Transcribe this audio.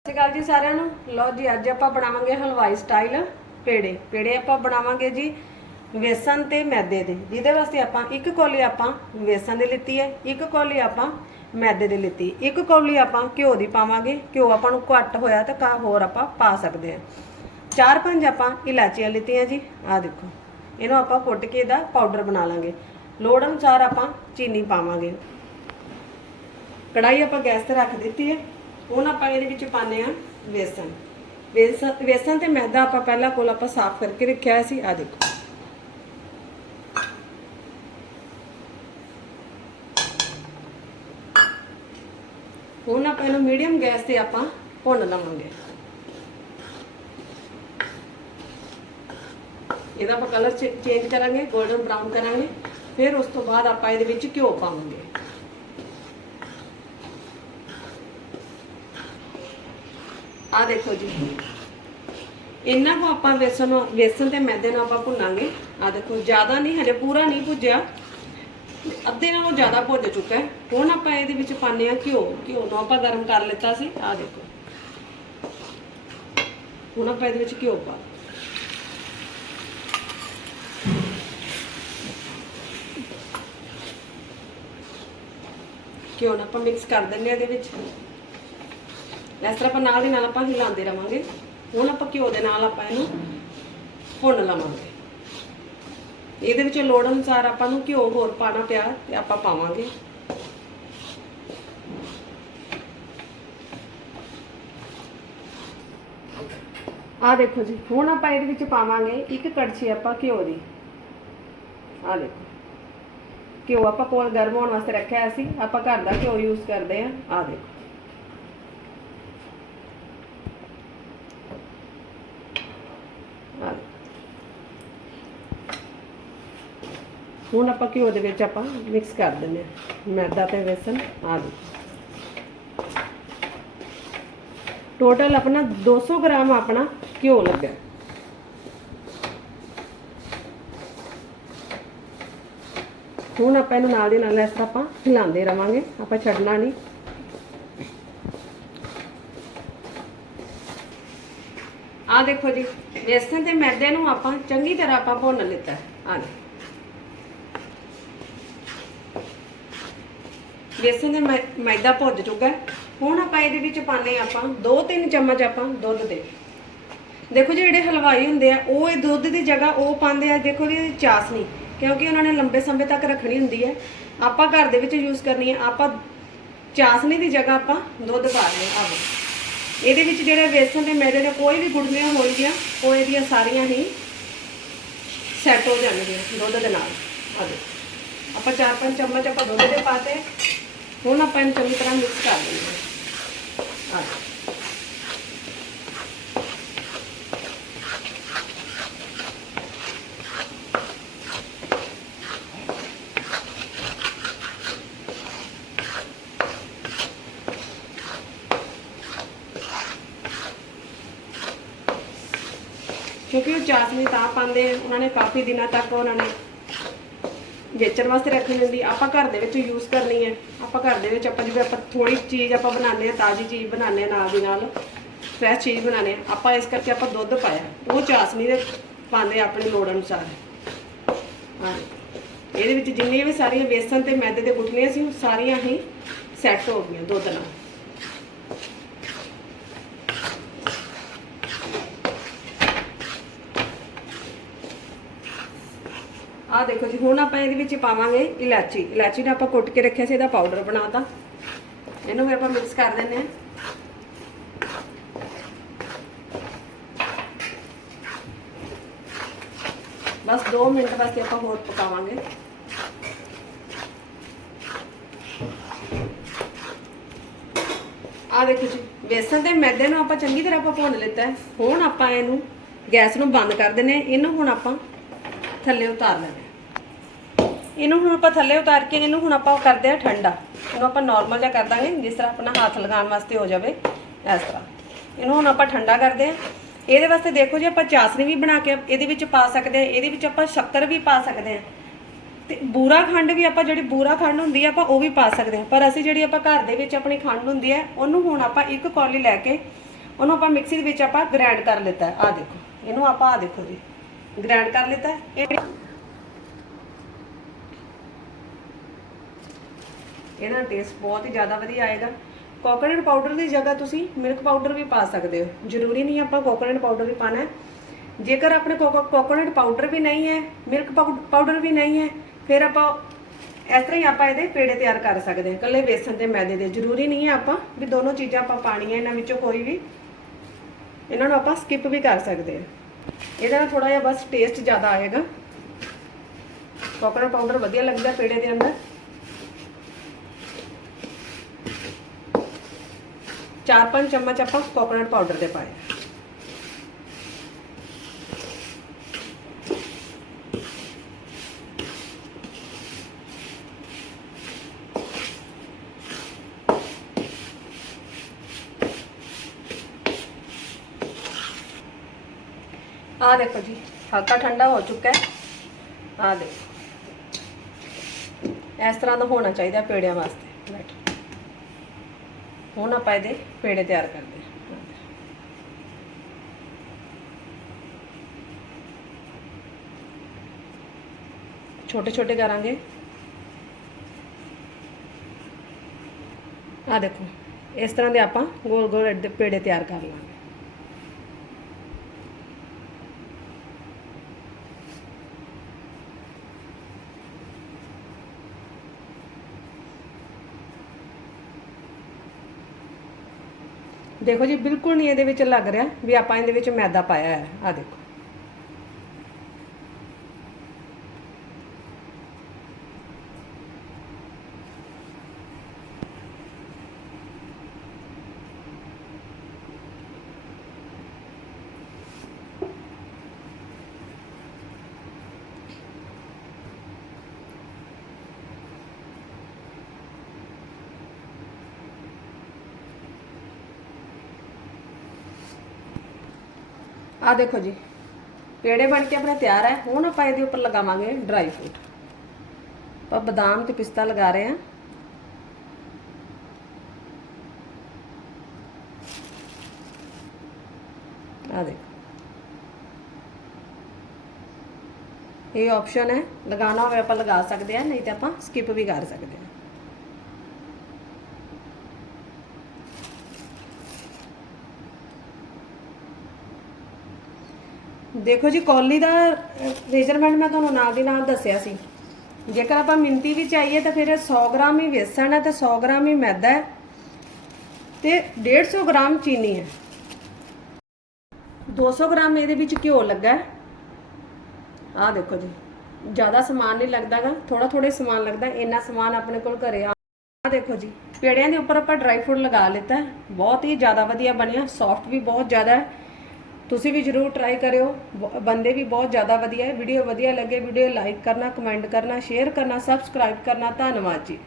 ਸਤਿ ਸ਼੍ਰੀ ਅਕਾਲ ਜੀ ਸਾਰਿਆਂ ਨੂੰ। ਲਓ ਜੀ, ਅੱਜ ਆਪਾਂ ਬਣਾਵਾਂਗੇ ਹਲਵਾਈ ਸਟਾਈਲ ਪੇੜੇ। ਪੇੜੇ ਆਪਾਂ ਬਣਾਵਾਂਗੇ ਜੀ ਵੇਸਣ ਤੇ ਮੈਦੇ ਦੇ। ਜਿਹਦੇ ਵਾਸਤੇ ਆਪਾਂ ਇੱਕ ਕੌਲੀ ਆਪਾਂ ਵੇਸਣ ਦੀ ਲਿੱਤੀ ਹੈ, ਇੱਕ ਕੌਲੀ ਆਪਾਂ ਮੈਦੇ ਦੀ ਲਿੱਤੀ ਇੱਕ ਕੌਲੀ ਆਪਾਂ ਘਿਓ ਦੀ ਪਾਵਾਂਗੇ। ਘਿਓ ਆਪਾਂ ਨੂੰ ਘੱਟ ਹੋਇਆ ਤਾਂ ਕਾ ਹੋਰ ਆਪਾਂ ਪਾ ਸਕਦੇ ਹਾਂ। ਚਾਰ ਪੰਜ ਆਪਾਂ ਇਲਾਚੀਆਂ ਲਿੱਤੀਆਂ ਜੀ। ਆਹ ਦੇਖੋ, ਇਹਨੂੰ ਆਪਾਂ ਕੁੱਟ ਕੇ ਇਹਦਾ ਪਾਊਡਰ ਬਣਾ ਲਾਂਗੇ। ਲੋੜ ਅਨੁਸਾਰ ਆਪਾਂ ਚੀਨੀ ਪਾਵਾਂਗੇ। ਕੜਾਈ ਆਪਾਂ ਗੈਸ ਤੇ ਰੱਖ ਦਿੱਤੀ ਹੈ। ਹੁਣ ਆਪਾਂ ਇਹਦੇ ਵਿੱਚ ਪਾਣੇ ਆ ਵੇਸਣ। ਵੇਸਣ ਵੇਸਣ ਤੇ ਮੈਦਾ ਆਪਾਂ ਪਹਿਲਾਂ ਕੋਲ ਆਪਾਂ ਸਾਫ਼ ਕਰਕੇ ਰੱਖਿਆ ਸੀ ਆ ਦੇਖੋ। ਹੁਣ ਆਪਾਂ ਇਹਨੂੰ ਮੀਡੀਅਮ ਗੈਸ ਤੇ ਆਪਾਂ ਭੁੰਨ ਲਵਾਂਗੇ। ਇਹਦਾ ਆਪਾਂ ਕਲਰ ਚੇਂਜ ਕਰਾਂਗੇ 골ਡਨ ਬ੍ਰਾਊਨ ਕਰਾਂਗੇ, ਫਿਰ ਉਸ ਤੋਂ ਬਾਅਦ ਆਪਾਂ ਇਹਦੇ ਵਿੱਚ ਘਿਓ ਪਾਵਾਂਗੇ। ਆ ਦੇਖੋ ਜੀ। ਇਹਨਾਂ ਨੂੰ ਆਪਾਂ ਵੇਸਣ ਵੇਸਣ ਤੇ ਮੈਦੇ ਨੂੰ ਆਪਾਂ ਭੁੰਨਾਂਗੇ। ਆ ਦੇਖੋ, ਜ਼ਿਆਦਾ ਨਹੀਂ, ਹਜੇ ਪੂਰਾ ਨਹੀਂ ਭੁੱਜਿਆ। ਅੱਧੇ ਨਾਲੋਂ ਜ਼ਿਆਦਾ ਭੁੱਜ ਚੁੱਕਾ ਹੈ। ਹੁਣ ਆਪਾਂ ਇਹਦੇ ਵਿੱਚ ਪਾਉਂਦੇ ਆ ਘਿਓ। ਘਿਓ ਨੂੰ ਆਪਾਂ ਗਰਮ ਕਰ ਲਿੱਤਾ ਸੀ। ਆ ਦੇਖੋ। ਹੁਣ ਆਪਾਂ ਇਹਦੇ ਵਿੱਚ ਘਿਓ ਪਾ ਘਿਓ ਨੂੰ ਆਪਾਂ ਮਿਕਸ ਕਰ ਦਿੰਦੇ ਆ ਇਹਦੇ ਵਿੱਚ। ਇਸ ਤਰ੍ਹਾਂ ਆਪਾਂ ਨਾਲ ਦੀ ਨਾਲ ਆਪਾਂ ਹਿਲਾਉਂਦੇ ਰਵਾਂਗੇ। ਹੁਣ ਆਪਾਂ ਘਿਓ ਦੇ ਨਾਲ ਆਪਾਂ ਇਹਨੂੰ ਭੁੰਨ ਲਵਾਂਗੇ। ਇਹਦੇ ਵਿੱਚ ਲੋੜ ਅਨੁਸਾਰ ਆਪਾਂ ਨੂੰ ਘਿਓ ਹੋਰ ਪਾਣਾ ਪਿਆ ਤੇ ਆਪਾਂ ਪਾਵਾਂਗੇ। ਆ ਦੇਖੋ ਜੀ, ਹੁਣ ਆਪਾਂ ਇਹਦੇ ਵਿੱਚ ਪਾਵਾਂਗੇ ਇੱਕ ਕੜਛੀ ਆਪਾਂ ਘਿਓ ਦੀ। ਆ ਦੇਖੋ। ਘਿਓ ਆਪਾਂ ਕੋਲ ਗਰਮ ਹੋਣ ਵਾਸਤੇ ਰੱਖਿਆ ਸੀ, ਆਪਾਂ ਘਰ ਦਾ ਘਿਓ ਯੂਜ਼ ਕਰਦੇ ਆ ਆ ਦੇਖੋ। ਹੁਣ ਆਪਾਂ ਘਿਓ ਦੇ ਵਿੱਚ ਆਪਾਂ ਮਿਕਸ ਕਰ ਦਿੰਦੇ ਆ ਮੈਦਾ ਤੇ ਵੇਸਣ ਆ ਟੋਟਲ ਆਪਣਾ 200 ਗ੍ਰਾਮ ਆਪਣਾ ਘਿਓ ਲੱਗਾ। ਹੁਣ ਆਪਾਂ ਇਹਨੂੰ ਨਾਲ ਦੀ ਨਾਲ ਇਸ ਤਰ੍ਹਾਂ ਆਪਾਂ ਹਿਲਾਉਂਦੇ ਰਵਾਂਗੇ। ਆਪਾਂ ਛੱਡਣਾ ਨਹੀਂ। ਆ ਦੇਖੋ ਜੀ, ਵੇਸਣ ਤੇ ਮੈਦੇ ਨੂੰ ਆਪਾਂ ਚੰਗੀ ਤਰ੍ਹਾਂ ਆਪਾਂ ਭੁੰਨ ਲਿੱਤਾ ਆ ਲੈ ਵੇਸਣ ਦੇ ਮੈ- ਮੈਦਾ ਭੁੱਜ ਚੁੱਕਾ ਹੁਣ ਆਪਾਂ ਇਹਦੇ ਵਿੱਚ ਪਾਣੇ ਆਪਾਂ 2-3 ਚਮਚ ਆਪਾਂ ਦੁੱਧ ਦੇ। ਦੇਖੋ ਜੀ ਜਿਹੜੇ ਹਲਵਾਈ ਹੁੰਦੇ ਆ, ਉਹ ਇਹ ਦੁੱਧ ਦੀ ਜਗ੍ਹਾ ਉਹ ਪਾਉਂਦੇ ਆ, ਦੇਖੋ ਜੀ ਇਹਦੀ ਚਾਸਨੀ ਕਿਉਂਕਿ ਉਹਨਾਂ ਨੇ ਲੰਬੇ ਸਮੇਂ ਤੱਕ ਰੱਖਣੀ ਹੁੰਦੀ ਹੈ। ਆਪਾਂ ਘਰ ਦੇ ਵਿੱਚ ਯੂਜ਼ ਕਰਨੀ ਹੈ, ਆਪਾਂ ਚਾਸਨੀ ਦੀ ਜਗ੍ਹਾ ਆਪਾਂ ਦੁੱਧ ਪਾ ਰਹੇ ਆ ਆਵੋ ਇਹਦੇ ਵਿੱਚ ਜਿਹੜੇ ਵੇਸਣ ਦੇ ਮੈਦੇ ਦੇ ਕੋਈ ਵੀ ਗੁਠਲੀਆਂ ਹੋਣਗੀਆਂ, ਉਹ ਇਹਦੀਆਂ ਸਾਰੀਆਂ ਹੀ ਸੈੱਟ ਹੋ ਜਾਣਗੀਆਂ ਦੁੱਧ ਦੇ ਨਾਲ। ਆ ਆਪਾਂ ਚਾਰ ਪੰਜ ਚਮਚ ਆਪਾਂ ਦੁੱਧ ਦੇ ਪਾਤੇ। ਹੁਣ ਆਪਾਂ ਇਹਨੂੰ ਚੰਗੀ ਤਰ੍ਹਾਂ ਮਿਕਸ ਕਰ ਦਿੰਦੇ ਹਾਂ। ਕਿਉਂਕਿ ਉਹ ਚਾਸਨੀ ਤਾਂ ਪਾਉਂਦੇ ਆ, ਉਹਨਾਂ ਨੇ ਕਾਫੀ ਦਿਨਾਂ ਤੱਕ ਉਹਨਾਂ ਨੇ ਵੇਚਣ ਵਾਸਤੇ ਰੱਖਣੀ ਹੁੰਦੀ ਆਪਾਂ ਘਰ ਦੇ ਵਿੱਚ ਯੂਜ਼ ਕਰਨੀ ਹੈ। ਆਪਾਂ ਘਰ ਦੇ ਵਿੱਚ ਆਪਾਂ ਜਿਵੇਂ ਆਪਾਂ ਥੋੜੀ ਚੀਜ਼ ਆਪਾਂ ਬਣਾਉਂਦੇ ਆ ਤਾਜ਼ੀ ਚੀਜ਼ ਬਣਾਉਂਦੇ ਆ ਨਾਲ ਦੀ ਨਾਲ ਫਰੈਸ਼ ਚੀਜ਼ ਬਣਾਉਂਦੇ ਆ ਆਪਾਂ ਇਸ ਕਰਕੇ ਆਪਾਂ ਦੁੱਧ ਪਾਇਆ। ਉਹ ਚਾਸਨੀ ਦੇ ਪਾਉਂਦੇ ਆਪਣੀ ਲੋੜ ਅਨੁਸਾਰ। ਹਾਂ। ਇਹਦੇ ਵਿੱਚ ਜਿੰਨੀਆਂ ਵੀ ਸਾਰੀਆਂ ਬੇਸਨ ਤੇ ਮੈਦੇ ਦੇ ਗੁਠਲੀਆਂ ਸੀ, ਉਹ ਸਾਰੀਆਂ ਹੀ ਸੈੱਟ ਹੋ ਗਈਆਂ ਦੁੱਧ ਨਾਲ। ਆਹ ਦੇਖੋ ਜੀ, ਹੁਣ ਆਪਾਂ ਇਹਦੇ ਵਿੱਚ ਪਾਵਾਂਗੇ ਇਲਾਚੀ। ਇਲਾਚੀ ਨੂੰ ਆਪਾਂ ਕੁੱਟ ਕੇ ਰੱਖਿਆ ਸੀ, ਇਹਦਾ ਪਾਊਡਰ ਬਣਾਤਾ। ਇਹਨੂੰ ਵੀ ਆਪਾਂ ਮਿਕਸ ਕਰ ਦਿੰਦੇ ਆ ਬਸ 2 ਮਿੰਟ ਵਾਸਤੇ ਆਪਾਂ ਹੋਰ ਪਕਾਵਾਂਗੇ। ਆ ਦੇਖੋ ਜੀ, ਬੇਸਨ ਤੇ ਮੈਦੇ ਨੂੰ ਆਪਾਂ ਚੰਗੀ ਤਰ੍ਹਾਂ ਆਪਾਂ ਭੁੰਨ ਲਿੱਤਾ ਹੁਣ ਆਪਾਂ ਇਹਨੂੰ ਗੈਸ ਨੂੰ ਬੰਦ ਕਰ ਦਿੰਦੇ ਹਾਂ। ਇਹਨੂੰ ਹੁਣ ਆਪਾਂ ਥੱਲੇ ਉਤਾਰ ਲੈਣਾ ਹੈ। ਇਹਨੂੰ ਹੁਣ ਆਪਾਂ ਥੱਲੇ ਉਤਾਰ ਕੇ ਇਹਨੂੰ ਹੁਣ ਆਪਾਂ ਕਰਦੇ ਆ ਠੰਡਾ। ਇਹਨੂੰ ਆਪਾਂ ਨਾਰਮਲ ਜਿਹਾ ਕਰ ਦਾਂਗੇ, ਜਿਸ ਤਰ੍ਹਾਂ ਆਪਣਾ ਹੱਥ ਲਗਾਉਣ ਵਾਸਤੇ ਹੋ ਜਾਵੇ, ਇਸ ਤਰ੍ਹਾਂ। ਇਹਨੂੰ ਹੁਣ ਆਪਾਂ ਠੰਡਾ ਕਰਦੇ ਆ ਇਹਦੇ ਵਾਸਤੇ ਦੇਖੋ ਜੀ, ਆਪਾਂ ਚਾਸਨੀ ਵੀ ਬਣਾ ਕੇ ਇਹਦੇ ਵਿੱਚ ਪਾ ਸਕਦੇ ਆ ਇਹਦੇ ਵਿੱਚ ਆਪਾਂ ਸ਼ੱਕਰ ਵੀ ਪਾ ਸਕਦੇ ਆ ਤੇ ਬੂਰਾ ਖੰਡ ਵੀ ਆਪਾਂ ਜਿਹੜੀ ਬੂਰਾ ਖੰਡ ਹੁੰਦੀ ਆ, ਆਪਾਂ ਉਹ ਵੀ ਪਾ ਸਕਦੇ ਹਾਂ। ਪਰ ਅਸੀਂ ਜਿਹੜੀ ਆਪਾਂ ਘਰ ਦੇ ਵਿੱਚ ਆਪਣੀ ਖੰਡ ਹੁੰਦੀ ਹੈ, ਉਹਨੂੰ ਹੁਣ ਆਪਾਂ ਇੱਕ ਕੌਲੀ ਲੈ ਕੇ ਉਹਨੂੰ ਆਪਾਂ ਮਿਕਸੀ ਦੇ ਵਿੱਚ ਆਪਾਂ ਗ੍ਰਾਈਂਡ ਕਰ ਲਿੱਤਾ ਆ ਦੇਖੋ, ਇਹਨੂੰ ਆਪਾਂ ਆ ਦੇਖੋ ਜੀ ਗ੍ਰਾਈਂਡ ਕਰ ਲਿੱਤਾ ਇਹ ਇਹਦਾ ਟੇਸਟ ਬਹੁਤ ਹੀ ਜ਼ਿਆਦਾ ਵਧੀਆ ਆਏਗਾ। ਕੋਕੋਨਟ ਪਾਊਡਰ ਦੀ ਜਗ੍ਹਾ ਤੁਸੀਂ ਮਿਲਕ ਪਾਊਡਰ ਵੀ ਪਾ ਸਕਦੇ ਹੋ। ਜ਼ਰੂਰੀ ਨਹੀਂ ਆਪਾਂ ਕੋਕੋਨਟ ਪਾਊਡਰ ਵੀ ਪਾਣਾ ਹੈ। ਜੇਕਰ ਆਪਣੇ ਕੋਕੋਨਟ ਪਾਊਡਰ ਵੀ ਨਹੀਂ ਹੈ ਮਿਲਕ ਪਾਊਡਰ ਵੀ ਨਹੀਂ ਹੈ, ਫਿਰ ਆਪਾਂ ਇਸ ਤਰ੍ਹਾਂ ਹੀ ਆਪਾਂ ਇਹਦੇ ਪੇੜੇ ਤਿਆਰ ਕਰ ਸਕਦੇ ਹਾਂ, ਇਕੱਲੇ ਬੇਸਨ ਤੇ ਮੈਦੇ ਦੇ। ਜ਼ਰੂਰੀ ਨਹੀਂ ਹੈ ਆਪਾਂ ਵੀ ਦੋਨੋਂ ਚੀਜ਼ਾਂ ਆਪਾਂ ਪਾਣੀਆਂ ਇਹਨਾਂ ਵਿੱਚੋਂ ਕੋਈ ਵੀ, ਇਹਨਾਂ ਨੂੰ ਆਪਾਂ ਸਕਿਪ ਵੀ ਕਰ ਸਕਦੇ ਹਾਂ। ਇਹਦਾ ਨਾਲ ਥੋੜਾ ਜਿਹਾ ਬਸ ਟੇਸਟ ਜ਼ਿਆਦਾ ਆਏਗਾ। ਕੋਕੋਨਟ ਪਾਊਡਰ ਵਧੀਆ ਲੱਗਦਾ ਪੇੜੇ ਦੇ ਅੰਦਰ। ਚਾਰ ਪੰਜ ਚਮਚ ਆਪਾਂ ਕੋਕੋਨਟ ਪਾਊਡਰ ਦੇ ਪਾਏ ਆ ਦੇਖੋ ਜੀ ਹਲਕਾ ਠੰਡਾ ਹੋ ਚੁੱਕਾ ਹੈ ਆ ਦੇਖੋ ਇਸ ਤਰ੍ਹਾਂ ਦਾ ਹੋਣਾ ਚਾਹੀਦਾ ਪੇੜਿਆਂ ਵਾਸਤੇ ਬੈਠ ਹੁਣ ਆਪਾਂ ਇਹਦੇ ਪੇੜੇ ਤਿਆਰ ਕਰਦੇ ਹਾਂ। ਛੋਟੇ ਛੋਟੇ ਕਰਾਂਗੇ। ਆ ਦੇਖੋ, ਇਸ ਤਰ੍ਹਾਂ ਦੇ ਆਪਾਂ ਗੋਲ ਗੋਲ ਐਡੇ ਪੇੜੇ ਤਿਆਰ ਕਰ ਲਾਂਗੇ। ਦੇਖੋ ਜੀ, ਬਿਲਕੁਲ ਨਹੀਂ ਇਹਦੇ ਵਿੱਚ ਲੱਗ ਰਿਹਾ ਵੀ ਆਪਾਂ ਇਹਦੇ ਵਿੱਚ ਮੈਦਾ ਪਾਇਆ ਹੈ। ਆ ਦੇਖੋ। ਆ ਦੇਖੋ ਜੀ ਪੇੜੇ ਬਣ ਕੇ ਆਪਣੇ ਤਿਆਰ ਹੈ ਹੁਣ ਆਪਾਂ ਇਹਦੇ ਉੱਪਰ ਲਗਾਵਾਂਗੇ ਡਰਾਈ ਫਰੂਟ ਆਪਾਂ ਬਦਾਮ ਤੇ ਪਿਸਤਾ ਲਗਾ ਰਹੇ ਹਾਂ। ਆ ਦੇਖੋ। ਇਹ ਆਪਸ਼ਨ ਹੈ, ਲਗਾਉਣਾ ਹੋਵੇ ਆਪਾਂ ਲਗਾ ਸਕਦੇ ਹਾਂ, ਨਹੀਂ ਤੇ ਆਪਾਂ ਸਕਿਪ ਵੀ ਕਰ ਸਕਦੇ ਹਾਂ। ਦੇਖੋ ਜੀ ਕੌਲੀ ਦਾ ਮੇਜਰਮੈਂਟ ਮੈਂ ਤੁਹਾਨੂੰ ਨਾਲ ਦੀ ਨਾਲ ਦੱਸਿਆ ਸੀ। ਜੇਕਰ ਆਪਾਂ ਮਿੰਤੀ ਵੀ ਚਾਹੀਏ ਤਾਂ ਫਿਰ ਇਹ 100 ਗ੍ਰਾਮ ਹੀ ਵੇਸਣ ਹੈ ਤੇ 100 ਗ੍ਰਾਮ ਹੀ ਮੈਦਾ ਹੈ ਤੇ 150 ਗ੍ਰਾਮ ਚੀਨੀ ਹੈ। 200 ਗ੍ਰਾਮ ਇਹਦੇ ਵਿੱਚ ਘਿਓ ਲੱਗਾ ਹੈ। ਆਹ ਦੇਖੋ ਜੀ, ਜ਼ਿਆਦਾ ਸਮਾਨ ਨਹੀਂ ਲੱਗਦਾਗਾ ਥੋੜਾ ਥੋੜਾ ਸਮਾਨ ਲੱਗਦਾ, ਇੰਨਾ ਸਮਾਨ ਆਪਣੇ ਕੋਲ ਘਰੇ ਆ। ਆਹ ਦੇਖੋ ਜੀ, ਪੇੜਿਆਂ ਦੇ ਉੱਪਰ ਆਪਾਂ ਡਰਾਈ ਫਰੂਟ ਲਗਾ ਲਿੱਤਾ ਬਹੁਤ ਹੀ ਜ਼ਿਆਦਾ ਵਧੀਆ ਬਣਿਆ ਸੌਫਟ ਵੀ ਬਹੁਤ ਜ਼ਿਆਦਾ ਹੈ। ਤੁਸੀਂ ਵੀ ਜਰੂਰ ਟਰਾਈ ਕਰਿਓ। ਬ- ਬੰਦੇ ਵੀ ਬਹੁਤ ਜ਼ਿਆਦਾ ਵਧੀਆ ਹੈ। ਵੀਡੀਓ ਵਧੀਆ ਲੱਗੇ ਵੀਡੀਓ ਲਾਈਕ ਕਰਨਾ ਕਮੈਂਟ ਕਰਨਾ ਸ਼ੇਅਰ ਕਰਨਾ ਸਬਸਕ੍ਰਾਈਬ ਕਰਨਾ। ਧੰਨਵਾਦ ਜੀ।